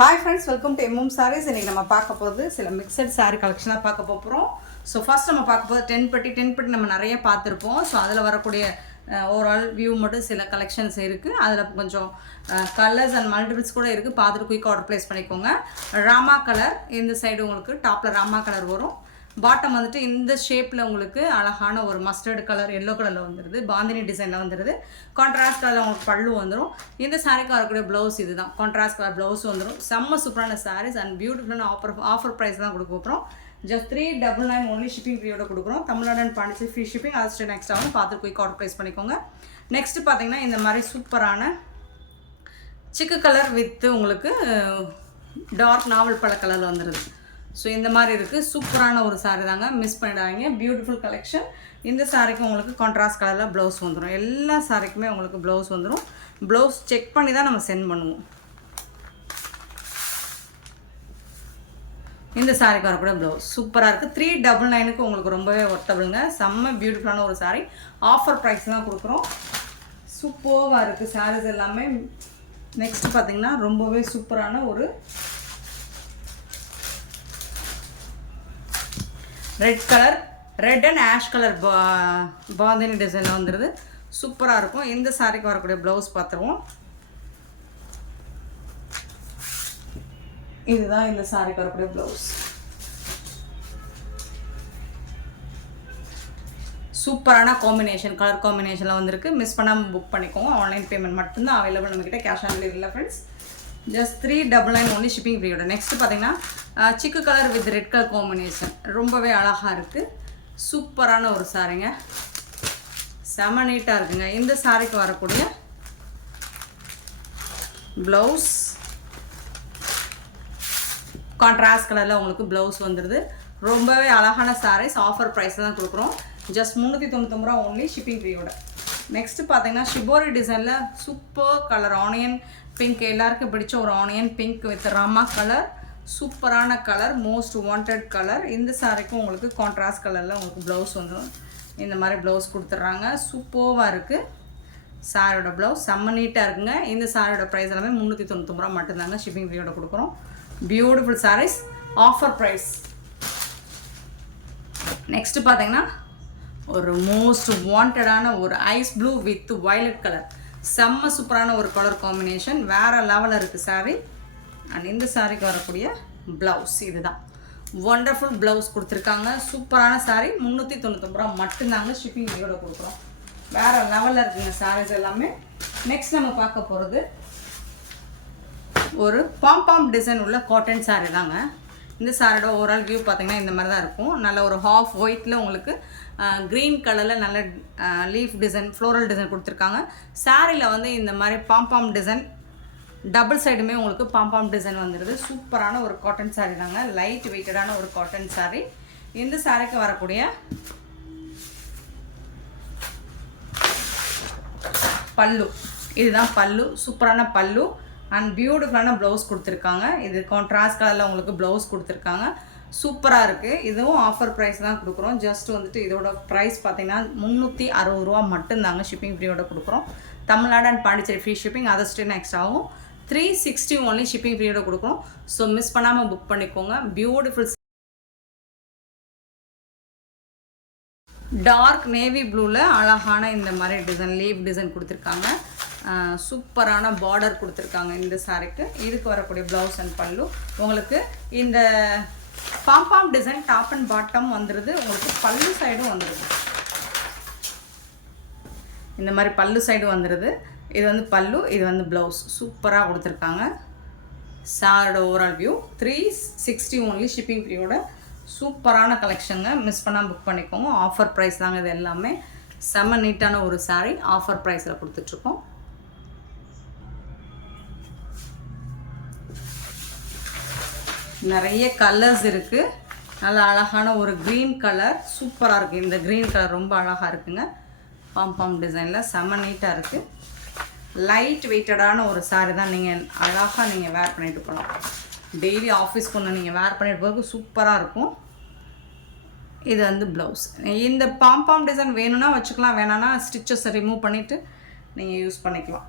Hi friends, welcome to MM Sarees. இன்னைக்கு நம்ம பார்க்க போறது சில மிக்ஸட் saree கலெக்ஷனா பார்க்க போறோம். ஸோ ஃபர்ஸ்ட் நம்ம பார்க்க போறது 10 பட்டி நம்ம நிறைய பார்த்துருப்போம். ஸோ அதில் வரக்கூடிய ஓவரால் வியூ மட்டும் சில கலெக்ஷன்ஸ் இருக்குது. அதில் கொஞ்சம் கலர்ஸ் அண்ட் மல்டிபிள்ஸ் கூட இருக்குது. பார்த்துட்டு குயிக்காக ஆர்டர் ப்ளேஸ் பண்ணிக்கோங்க. ராமா கலர் இந்த சைடு உங்களுக்கு டாப்பில் ராமா கலர் வரும். பாட்டம் வந்துட்டு இந்த ஷேப்பில் உங்களுக்கு அழகான ஒரு மஸ்டர்டு கலர் எல்லோ கலரில் வந்துடுது. பாந்தினி டிசைனில் வந்துடுது. கான்ட்ராஸ்ட் கலரில் உங்களுக்கு பல்லு வந்துடும். இந்த சாரீக்கு வரக்கூடிய ப்ளவுஸ் இது தான். கான்ட்ராஸ்ட் கலர் ப்ளவுஸ் வந்துடும். செம்ம சூப்பரான சாரீஸ் அண்ட் பியூட்டிஃபுல்லான ஆஃபர் ப்ரைஸ் தான் கொடுக்க போகிறோம். ஜஸ்ட் 399 ஒன்லி ஷிப்பிங் ஃப்ரீயோட கொடுக்குறோம். Tamil Nadu and Pondicherry free shipping. அது நெக்ஸ்ட் ஆகும். பார்த்து குயிக் ஆர்டர் ப்ளேஸ் பண்ணிக்கோங்க. நெக்ஸ்ட்டு பார்த்தீங்கன்னா இந்த மாதிரி சூப்பரான சிக்கு கலர் வித்து உங்களுக்கு டார்க் நாவல் பழ கலரில் வந்துடுது. ஸோ இந்த மாதிரி இருக்குது. சூப்பரான ஒரு சாரீ தாங்க, மிஸ் பண்ணிடாதீங்க. Beautiful collection. இந்த சாரீக்கு உங்களுக்கு கான்ட்ராஸ்ட் கலரில் ப்ளவுஸ் வந்துடும். எல்லா சாரீக்குமே உங்களுக்கு ப்ளவுஸ் வந்துடும். ப்ளவுஸ் செக் பண்ணி தான் நம்ம சென்ட் பண்ணுவோம். இந்த சாரீக்கு வரக்கூட ப்ளவுஸ் சூப்பராக இருக்குது. 399க்கு உங்களுக்கு ரொம்பவே ஒர்த்தபிளுங்க. செம்ம பியூட்டிஃபுல்லான ஒரு சாரீ. ஆஃபர் ப்ரைஸ் தான் கொடுக்குறோம். சூப்பராக இருக்குது சாரீஸ் எல்லாமே. நெக்ஸ்ட் பார்த்திங்கன்னா ரொம்பவே சூப்பரான ஒரு red colour, red and ash colour bandhani டிசைனில் வந்துடுது. சூப்பராக இருக்கும். இந்த சாரீக்கு வரக்கூடிய ப்ளவுஸ் பார்த்துருவோம். இதுதான் இந்த சாரீக்கு வரக்கூடிய ப்ளவுஸ். சூப்பரான காம்பினேஷன், கலர் காம்பினேஷனில் வந்திருக்கு. மிஸ் பண்ணாமல் புக் பண்ணிக்கோங்க. ஆன்லைன் பேமெண்ட் மட்டும்தான் அவைலபிள் நம்மக்கிட்ட. கேஷ் ஆன் டெலிவரி இல்லை ஃப்ரெண்ட்ஸ். ஜஸ்ட் 399 ஒன்லி ஷிப்பிங் ஃப்ரீயோட. நெக்ஸ்ட் பார்த்தீங்கன்னா சிக்கு colour with red colour combination ரொம்பவே அழகாக இருக்குது. சூப்பரான ஒரு சாரீங்க. செம நீட்டாக இருக்குங்க. இந்த சாரீக்கு வரக்கூடிய ப்ளவுஸ் கான்ட்ராஸ்ட் கலரில் உங்களுக்கு ப்ளவுஸ் வந்துடுது. ரொம்பவே அழகான சாரீஸ். ஆஃபர் ப்ரைஸ் தான் கொடுக்குறோம். ஜஸ்ட் 399 ரூபா ஒன்லி ஷிப்பிங் ஃப்ரீயோட. நெக்ஸ்ட் பார்த்தீங்கன்னா ஷிபோரி டிசைனில் சூப்பர் கலர் ஆனியன் பிங்க். எல்லாருக்கும் பிடிச்ச ஒரு onion pink with Rama colour. சூப்பரான கலர், மோஸ்ட் வாண்டட் கலர். இந்த சாரீக்கும் உங்களுக்கு கான்ட்ராஸ்ட் கலரில் உங்களுக்கு ப்ளவுஸ் வந்துடும். இந்த மாதிரி ப்ளவுஸ் கொடுத்துட்றாங்க. சூப்பராக இருக்குது சாரியோட ப்ளவுஸ். செம்ம நீட்டாக இருக்குங்க. இந்த சாரியோட ப்ரைஸ் எல்லாமே 399 ரூபா மட்டும்தாங்க ஷிப்பிங் ஃப்ரீயோட கொடுக்குறோம். Beautiful saris, offer price. Next பார்த்தீங்கன்னா ஒரு மோஸ்ட் வாண்டடான ஒரு ice blue with violet colour. செம்ம சூப்பரான ஒரு கலர் காம்பினேஷன். வேறு லெவலில் இருக்குது சாரீ. அண்ட் இந்த சாரீக்கு வரக்கூடிய ப்ளவுஸ் இதுதான். ஒண்டர்ஃபுல் ப்ளவுஸ் கொடுத்துருக்காங்க. சூப்பரான சாரீ. 399 ரூபா மட்டும்தாங்க ஷிப்பிங் இதோட கொடுக்குறோம். வேறு லெவலில் இருக்குங்க சாரீஸ் எல்லாமே. நெக்ஸ்ட் நம்ம பார்க்க போகிறது ஒரு பாம் டிசைன் உள்ள காட்டன் சாரீ தாங்க. இந்த சாரியோட ஓவரால் வியூ பார்த்திங்கன்னா இந்த மாதிரி தான் இருக்கும். நல்ல ஒரு ஹாஃப் ஒயிட்டில் உங்களுக்கு க்ரீன் கலரில் நல்ல லீஃப் டிசைன், ஃப்ளோரல் டிசைன் கொடுத்துருக்காங்க. சாரியில் வந்து இந்த மாதிரி பாம் டிசைன் டபுள் சைடுமே உங்களுக்கு பாம் டிசைன் வந்துடுது. சூப்பரான ஒரு காட்டன் சாரீ தாங்க. லைட் வெயிட்டடான ஒரு காட்டன் சாரீ. இந்த சாரிக்கு வரக்கூடிய பல்லு இதுதான் பல்லு. சூப்பரான பல்லு அண்ட் பியூட்டிஃபுல்லான ப்ளவுஸ் கொடுத்துருக்காங்க. இது கான்ட்ராஸ்ட் கலரில் உங்களுக்கு ப்ளவுஸ் கொடுத்துருக்காங்க. சூப்பராக இருக்குது. இதுவும் ஆஃபர் ப்ரைஸ் தான் கொடுக்குறோம். ஜஸ்ட் வந்துட்டு இதோட ப்ரைஸ் பார்த்தீங்கன்னா 360 ரூபா மட்டும்தாங்க ஷிப்பிங் ஃப்ரீயோட கொடுக்குறோம். Tamil Nadu and Pondicherry free shipping. அதர்ஸ்டே நெக்ஸ்ட் ஆகும். 360 ஒன்லி ஷிப்பிங் ஃப்ரீயோட கொடுக்குறோம். ஸோ மிஸ் பண்ணாமல் புக் பண்ணிக்கோங்க. பியூட்டிஃபுல் டார்க் நேவி ப்ளூவில் அழகான இந்த மாதிரி டிசைன், லீஃப் டிசைன் கொடுத்துருக்காங்க. சூப்பரான பார்டர் கொடுத்துருக்காங்க இந்த சாரீக்கு. இதுக்கு வரக்கூடிய ப்ளவுஸ் அண்ட் பல்லு. உங்களுக்கு இந்த palm design top and bottom வந்துடுது. உங்களுக்கு பல்லு சைடும் வந்துடுது. இந்த மாதிரி பல்லு சைடு வந்துடுது. இது வந்து பல்லு, இது வந்து ப்ளவுஸ். சூப்பராக கொடுத்துருக்காங்க. சாரோட ஓவரால் வியூ 360 ஒன்லி ஷிப்பிங் ஃப்ரீயோட. சூப்பரான கலெக்ஷனுங்க. மிஸ் பண்ணால் புக் பண்ணிக்கோங்க. ஆஃபர் ப்ரைஸ் தாங்க இது எல்லாமே. செம்ம நீட்டான ஒரு சாரீ ஆஃபர் ப்ரைஸில் கொடுத்துட்ருக்கோம். நிறைய கலர்ஸ் இருக்குது. நல்ல அழகான ஒரு க்ரீன் கலர் சூப்பராக இருக்குது. இந்த க்ரீன் கலர் ரொம்ப அழகாக இருக்குங்க. பாம் டிசைனில் செம்ம நீட்டாக இருக்குது. லைட் வெயிட்டடான ஒரு சாரீ தான். நீங்கள் அழகாக நீங்கள் வேர் பண்ணிட்டு போகலாம். டெய்லி ஆஃபீஸ் கொண்டு நீங்கள் வேர் பண்ணிட்டு போகிறதுக்கு சூப்பராக இருக்கும். இது வந்து ப்ளவுஸ். இந்த பாம் டிசைன் வேணும்னா வச்சுக்கலாம், வேணான்னா ஸ்டிச்சஸை ரிமூவ் பண்ணிவிட்டு நீங்கள் யூஸ் பண்ணிக்கலாம்.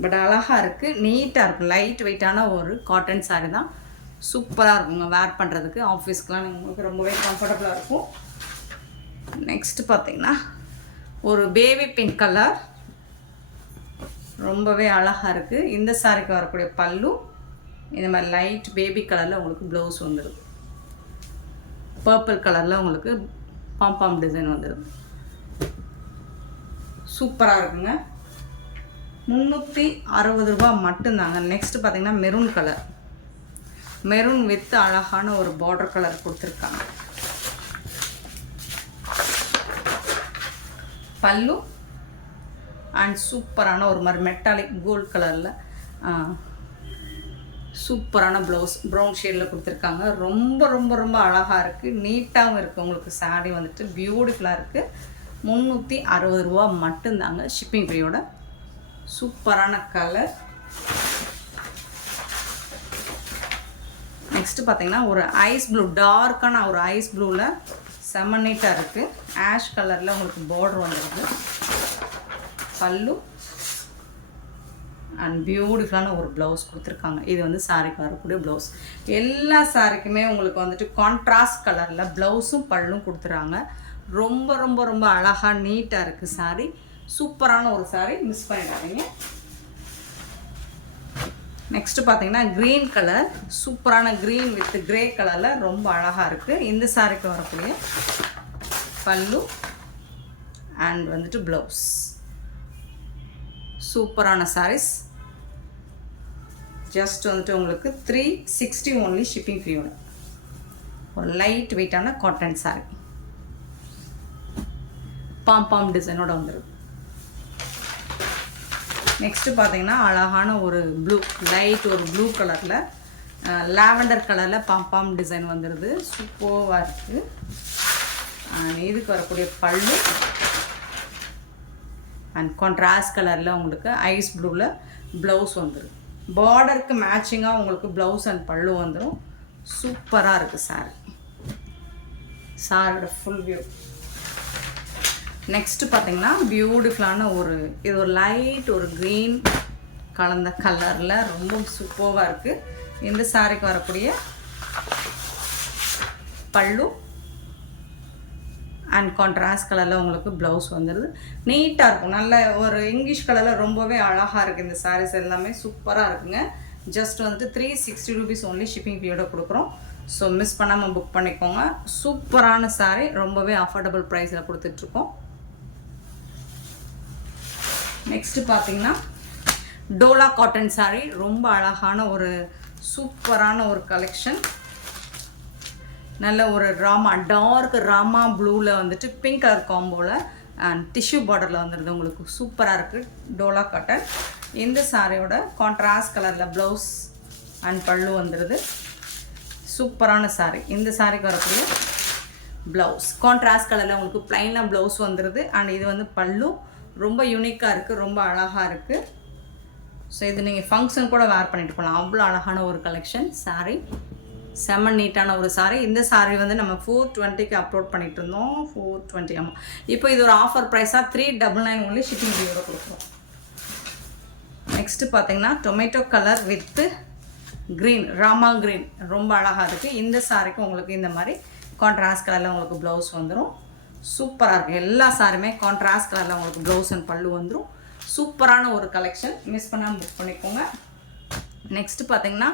பட் அழகாக இருக்குது, நீட்டாக இருக்கும். லைட் வெயிட்டான ஒரு காட்டன் சாரீ தான். சூப்பராக இருக்குங்க வேர் பண்ணுறதுக்கு. ஆஃபீஸ்க்கெலாம் உங்களுக்கு ரொம்பவே கம்ஃபர்டபுளாக இருக்கும். நெக்ஸ்ட்டு பார்த்திங்கன்னா ஒரு பேபி பிங்க் கலர், ரொம்பவே அழகாக இருக்குது. இந்த சாரிக்கு வரக்கூடிய பல்லு இந்த மாதிரி லைட் பேபி கலரில் உங்களுக்கு ப்ளவுஸ் வந்துடுது. பர்பிள் கலரில் உங்களுக்கு பாம்பாம் டிசைன் வந்துடுது. சூப்பராக இருக்குங்க. 360 ரூபா மட்டும்தாங்க. நெக்ஸ்ட்டு பார்த்திங்கன்னா மெரூன் கலர், மெரூன் வித் அழகான ஒரு பார்டர் கலர் கொடுத்துருக்காங்க. பல்லு அண்ட் சூப்பரான ஒரு மாதிரி மெட்டாலிக் கோல்ட் கலரில் சூப்பரான ப்ளவுஸ் ப்ரௌன் ஷேடில் கொடுத்துருக்காங்க. ரொம்ப ரொம்ப ரொம்ப அழகாக இருக்குது, நீட்டாகவும் இருக்குது. உங்களுக்கு சாரீ வந்துட்டு பியூட்டிஃபுல்லாக இருக்குது. 360 ரூபா மட்டும்தாங்க ஷிப்பிங் ஃப்ரீயோட. சூப்பரான கலர். நெக்ஸ்ட்டு பார்த்திங்கன்னா ஒரு ஐஸ் ப்ளூ, டார்க்கான ஒரு ஐஸ் ப்ளூவில் செம்ம நீட்டாக இருக்குது. ஆஷ் கலரில் உங்களுக்கு பார்டர் வந்துடுது. பல்லு அண்ட் பியூட்டிஃபுல்லான ஒரு ப்ளவுஸ் கொடுத்துருக்காங்க. இது வந்து சாரிக்கு வரக்கூடிய ப்ளவுஸ். எல்லா சாரிக்குமே உங்களுக்கு வந்துட்டு கான்ட்ராஸ்ட் கலரில் ப்ளவுஸும் பல்லும் கொடுத்துறாங்க. ரொம்ப ரொம்ப ரொம்ப அழகாக நீட்டாக இருக்குது சாரி. சூப்பரான ஒரு சாரி, மிஸ் பண்ணிடாதீங்க. நெக்ஸ்ட்டு பார்த்தீங்கன்னா க்ரீன் கலர், சூப்பரான க்ரீன் வித் கிரே கலரில் ரொம்ப அழகாக இருக்குது. இந்த சாரிக்கு வரக்கூடிய பல்லு அண்ட் வந்துட்டு ப்ளவுஸ். சூப்பரான சாரீஸ். ஜஸ்ட் வந்துட்டு உங்களுக்கு 360 ஒன்லி ஷிப்பிங் ஃப்ரீயோட. ஒரு லைட் வெயிட்டான காட்டன் சாரீ, பாம் டிசைனோட வந்துடும். நெக்ஸ்ட்டு பார்த்தீங்கன்னா அழகான ஒரு ப்ளூ, லைட் ஒரு ப்ளூ கலரில் லாவெண்டர் கலரில் பாம் டிசைன் வந்துடுது. சூப்பராக இருக்குது. இதுக்கு வரக்கூடிய பல்லு அண்ட் கான்ட்ராஸ்ட் கலரில் உங்களுக்கு ஐஸ் ப்ளூவில் ப்ளவுஸ் வந்துடும். பார்டருக்கு மேட்சிங்காக உங்களுக்கு ப்ளவுஸ் அண்ட் பல்லு வந்துடும். சூப்பராக இருக்குது சாரி. சாரியோட ஃபுல் வியூ. நெக்ஸ்ட்டு பார்த்திங்கன்னா பியூட்டிஃபுல்லான ஒரு, இது ஒரு லைட் ஒரு க்ரீன் கலந்த கலரில் ரொம்ப சூப்பராக இருக்குது. இந்த சாரிக்கு வரக்கூடிய பல்லு அண்ட் கான்ட்ராஸ்ட் கலரில் உங்களுக்கு ப்ளவுஸ் வந்துடுது. நீட்டாக இருக்கும். நல்ல ஒரு இங்கிலீஷ் கலரில் ரொம்பவே அழகாக இருக்குது. இந்த சாரீஸ் எல்லாமே சூப்பராக இருக்குங்க. ஜஸ்ட் வந்துட்டு 360 ரூபீஸ் ஒன்லி ஷிப்பிங் ஃபீயோட கொடுக்குறோம். ஸோ மிஸ் பண்ணாமல் புக் பண்ணிக்கோங்க. சூப்பரான சாரீ, ரொம்பவே அஃபோர்டபுள் ப்ரைஸில் கொடுத்துட்ருக்கோம். நெக்ஸ்ட்டு பார்த்தீங்கன்னா டோலா காட்டன் சாரீ, ரொம்ப அழகான ஒரு சூப்பரான ஒரு கலெக்ஷன். நல்ல ஒரு ராமா, டார்க் ராமா ப்ளூவில் வந்துட்டு பிங்க் கலர் காம்போவில் அண்ட் டிஷ்யூ பார்டரில் வந்துடுது. உங்களுக்கு சூப்பராக இருக்குது டோலா காட்டன். இந்த சாரியோட கான்ட்ராஸ்ட் கலரில் ப்ளவுஸ் அண்ட் பல்லு வந்துடுது. சூப்பரான சாரீ. இந்த சாரிக்கு வரக்கூடிய ப்ளவுஸ் கான்ட்ராஸ்ட் கலரில் உங்களுக்கு ப்ளைனாக ப்ளவுஸ் வந்துடுது. அண்ட் இது வந்து பல்லு ரொம்ப யூனிக்காக இருக்குது, ரொம்ப அழகாக இருக்குது. ஸோ இது நீங்கள் ஃபங்க்ஷன் கூட வேர் பண்ணிட்டு போகலாம். அவ்வளோ அழகான ஒரு கலெக்ஷன் சாரீ. செம்ம நீட்டான ஒரு சாரீ. இந்த சாரீ வந்து நம்ம 420க்கு அப்லோட் பண்ணிகிட்டு இருந்தோம். 420 ஆமாம். இப்போ இது ஒரு ஆஃபர் ப்ரைஸாக 399 ஒன்லி ஷிப்பிங் ஃபீயோட கொடுக்குறோம். நெக்ஸ்ட்டு பார்த்தீங்கன்னா tomato colour with green, Rama green, ரொம்ப அழகாக இருக்குது. இந்த சாரீக்கு உங்களுக்கு இந்த மாதிரி கான்ட்ராஸ்ட் கலரில் உங்களுக்கு ப்ளவுஸ் வந்துடும். சூப்பராக இருக்குது. எல்லா சாரியுமே கான்ட்ராஸ்ட் கலரில் உங்களுக்கு ப்ளவுஸ் அண்ட் பல்லு வந்துடும். சூப்பரான ஒரு கலெக்ஷன், மிஸ் பண்ணாமல் புக் பண்ணிக்கோங்க. நெக்ஸ்ட்டு பார்த்தீங்கன்னா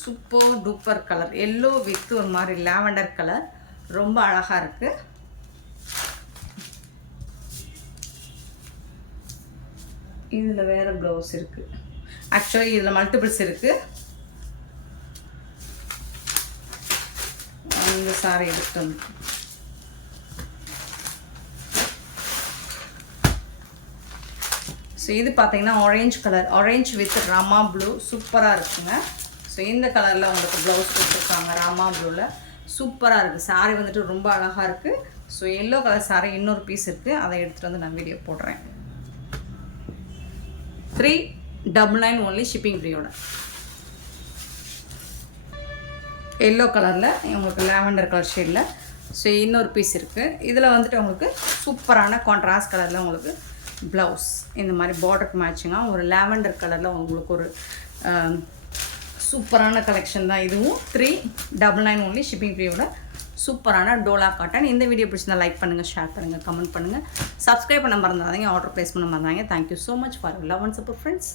super duper colour, yellow with ஒரு மாதிரி லாவெண்டர் கலர், ரொம்ப அழகாக இருக்குது. இதில் வேறு ப்ளவுஸ் இருக்குது. ஆக்சுவலி இதில் மல்டிபிள்ஸ் இருக்குது. இந்த சாரி எடுத்துட்டு வந்து ஸோ இது பார்த்தீங்கன்னா orange colour, orange with Rama blue, சூப்பராக இருக்குங்க. ஸோ இந்த கலரில் உங்களுக்கு ப்ளவுஸ் கொடுத்துருக்காங்க ராமா ப்ளூவில். சூப்பராக இருக்குது சாரீ, வந்துட்டு ரொம்ப அழகாக இருக்குது. ஸோ எல்லோ கலர் சாரீ இன்னொரு பீஸ் இருக்குது, அதை எடுத்துகிட்டு வந்து நான் வீடியோ போடுறேன். 399 ஒன்லி ஷிப்பிங் ஃப்ரீயோட. எல்லோ கலரில் உங்களுக்கு லாவெண்டர் கலர் ஷேடில். ஸோ இன்னொரு பீஸ் இருக்குது. இதில் வந்துட்டு உங்களுக்கு சூப்பரான கான்ட்ராஸ்ட் கலரில் உங்களுக்கு ப்ளவுஸ் இந்த மாதிரி பார்டருக்கு மேட்சிங்காக ஒரு லாவெண்டர் கலரில் உங்களுக்கு ஒரு சூப்பரான கலெக்ஷன் தான் இதுவும். 399 ஒன்லி ஷிப்பிங் ஃப்ரீயோட சூப்பரான டோலா காட்டன். இந்த வீடியோ பிடிச்சிருந்தா லைக் பண்ணுங்கள், ஷேர் பண்ணுங்கள், கமெண்ட் பண்ணுங்கள், சப்ஸ்கிரைப் பண்ண மறந்துடாதீங்க, ஆர்டர் ப்ளேஸ் பண்ண மறந்துடாதீங்க. Thank you so much for love and support friends.